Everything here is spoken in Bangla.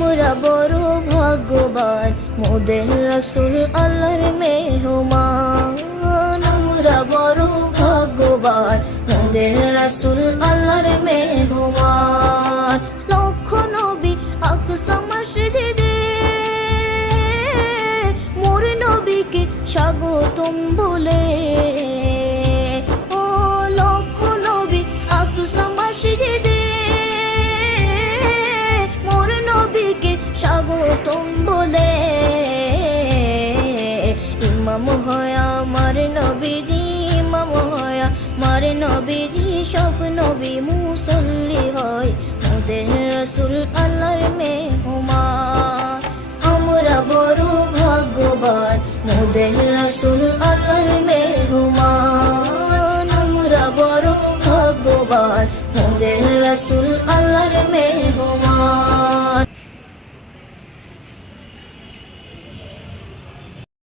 আমরা বড় ভাগ্যবান, মোদের রাসূল আল্লাহর মেহমান। আমরা বড় ভাগ্যবান, মোদের রাসূল আল্লাহর মেহমান। লক্ষ নবী আকসা মসজিদে মোর নবীকে স্বাগতম বলে। ও লক্ষ নবী আকসা মসজিদে মোর নবীকে স্বাগতম বলে। ইমাম হয় আমার নবীজি, ইমাম হয় আমার নবীজি, সব নবী মুসল্লি হয়, মোদের রাসূল আল্লাহর মেহমান। আমরা বড় ভাগ্যবান, মোদের রাসূল আল্লাহর মেহমান। আমরা বড় ভাগ্যবান, মোদের রাসূল আল্লাহর